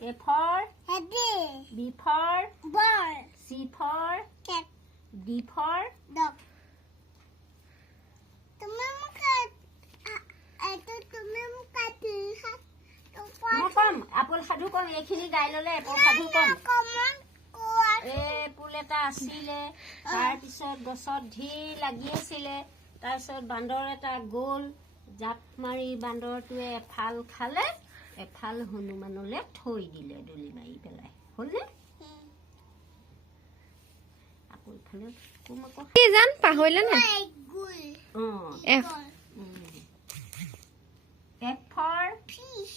A for Happy. B for Ball. C for Cat. D for Dog. तुम्हें मुझे ऐसे तुम्हें मुझे दिखा तो মই কম আপুল সাধু কম এইখিনি গাই ললে এপল সাধু কম कॉमन कोआ এপুল এটা আছিলে তাৰপিছত গছত ধীৰ লাগি আছিলে তাৰপিছত বান্দৰ এটা গ'ল জাপ মাৰি বান্দৰটোৱে এফাল খালে এফাল হনুমানলে থৈ দিলে দলি মাৰি পেলাই হ'লনে আপুল ফালে কোম আকৌ কি জান পাহৰিলে নে गुल F F for fish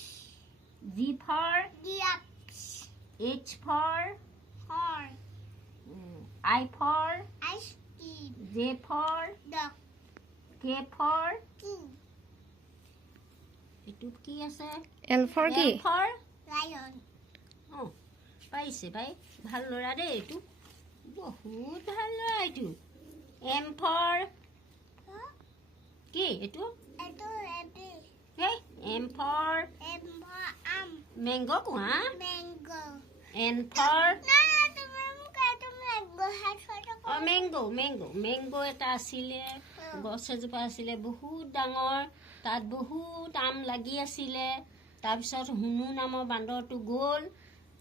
G for grapes H for horn I for ice cream J for dog K for king এটুত কি আছে L for কি L for lion পাইছে ভাই ভাল ল'ৰা দেই এইটো বহুত ভাল ল'ৰা এইটো M for কি এইটো eto ebi এই M for mango কোৱা mango N for na तुम्हें मुझे mango hat photo মেংগো এটা আছিলে গছ এজোপা আছিলে বহুত ডাঙৰ তাত বহুত আম লাগি আছিলে তাৰপিছত হুনু নামৰ বান্দৰটো গ'ল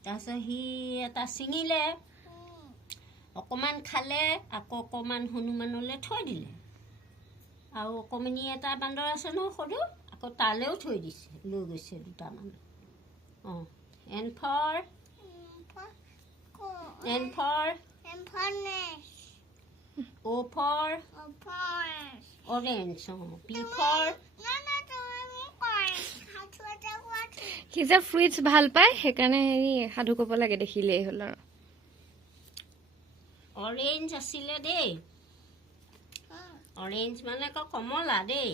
তাৰপিছত সি এটা ছিঙিলে অকণমান খালে আকৌ অকণমান হনুমানলৈ থৈ দিলে আৰু অকণমানি এটা বান্দৰ আছে ন সৰু আকৌ তালৈও থৈ দিছে লৈ গৈছে দুটামান N for O for orange P for সি যে ফ্ৰুইটছ ভাল পায় সেইকাৰণে হেৰি সাধু ক'ব লাগে দেখিলেই হ'ল আৰু orange আছিলে দেই orange মানে কমলা দেই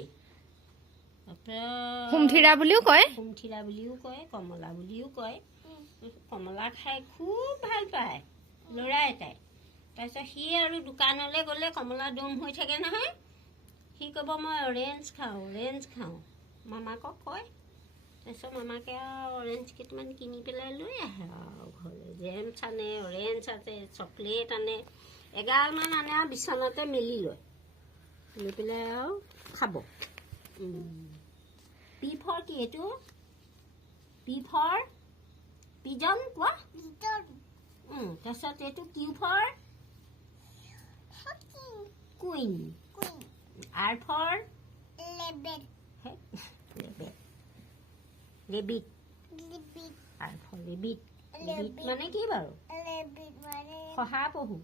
হুমথিৰা বুলিও কয় হুমথিৰা বুলিও কয় কমলা বুলিও কয় কমলা খাই খুব ভাল পায় ল'ৰা এটাই তাৰপিছত সি আৰু দোকানলৈ গ'লে কমলা দম হৈ থাকে নহয় সি ক'ব মই অৰেঞ্জ খাওঁ মামাকক কয় তাৰপিছত মামাকে আৰু অৰেঞ্জ কেইটামান কিনি পেলাই লৈ আহে আৰু ঘৰলৈ জেমছ আনে অৰেঞ্জ আছে চকলেট আনে এগালমান আনে আৰু বিচনাতে মেলি লয় লৈ পেলাই আৰু খাব পি ফৰ কি এইটো পি ফৰ পিজন কোৱা তাৰপিছত এইটো Q for queen R for rabbit R for rabbit মানে কি বাৰু শহাপহু